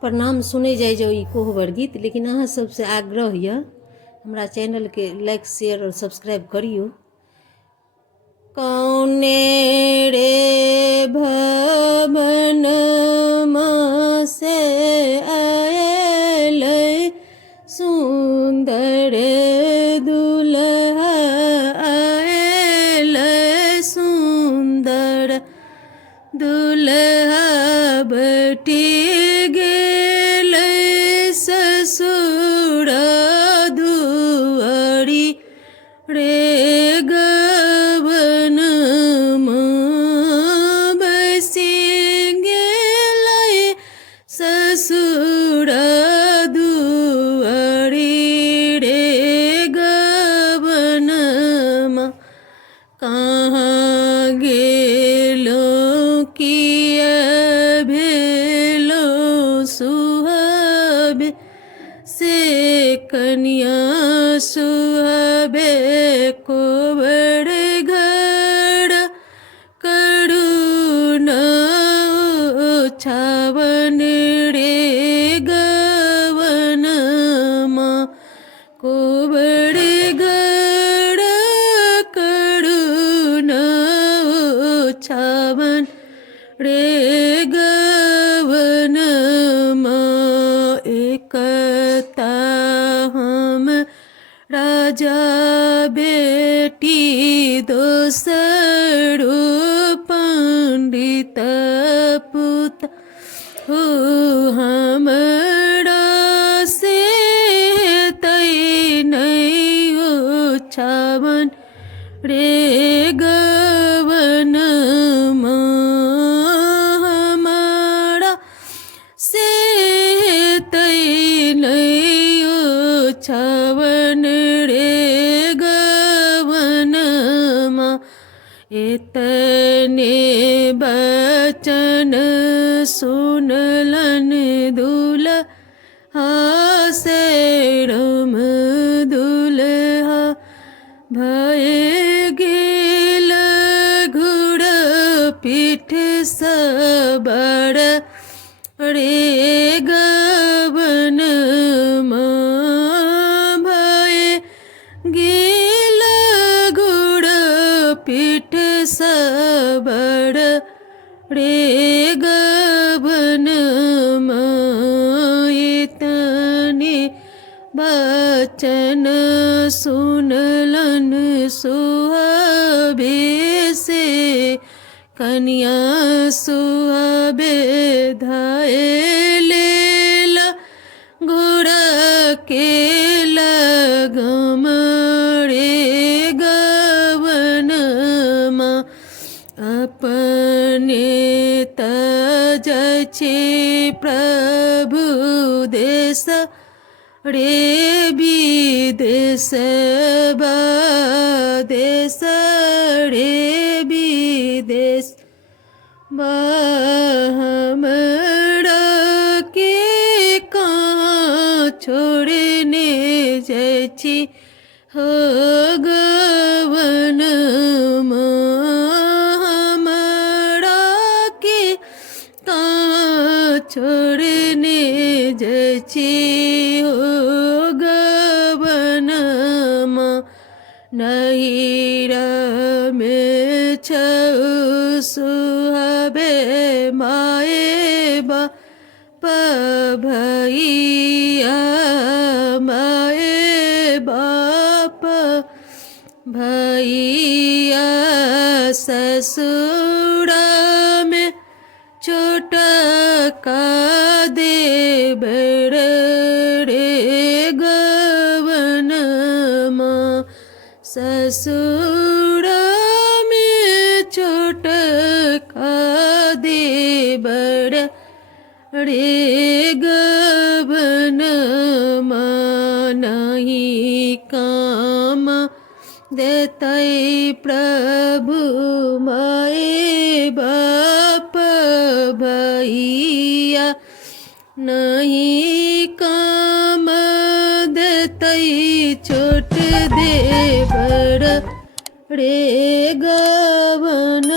प्रणाम सुने जाए जो ई कोहबर गीत, लेकिन अहाँ सबसे आग्रह है हमरा चैनल के लाइक शेयर और सब्सक्राइब करियो। कौने रे भवन से आयल सुंदर दुल्हा आयल सुंदर दुल्हा बटी गेल ससुर दुआरी रे गवन बसी गेल ससुर दुआरी रे गवन कहाँ गेलो किया भेलो सुहाबे से कन्या सुहाबे कोबर घर करुणा छावन रे गवन कोबर घर करुणा छावन रे गवन एकता हम राजा बेटी दोसरो पंडित पुत हो हमरा से तै नहीं हो छावन रे गवन हमारा से तै नहीं हो छावन रे गवन इतने बचन सुनलन दुल्हा से राम दुल्हा भय गेल घुड़ पीठ सबर रे गवन भय गेल घुड़ पीठ सबर रे गवन इतने बचन सुनलन सुहाबे से कन्या सुहाबे धाय लेला घोड़ा के लगम रे गवन अपने तजचे प्रभु देश रे विदेश देश रे विदेश हमरा के कहाँ छोड़ने जाइछि हो गवन हमरा के कहाँ छोड़ने जाइछि नहीरा में छऊ सुहाबे माए बाप भैया माए बाप भैया ससुर में छोटा का दे बड़ रे गवन ससुर में छोट का दे बड़ रे गवन नहीं काम देतै प्रभु माए बाप भैया नहीं काम देतै छोट दे बड़ रे गवन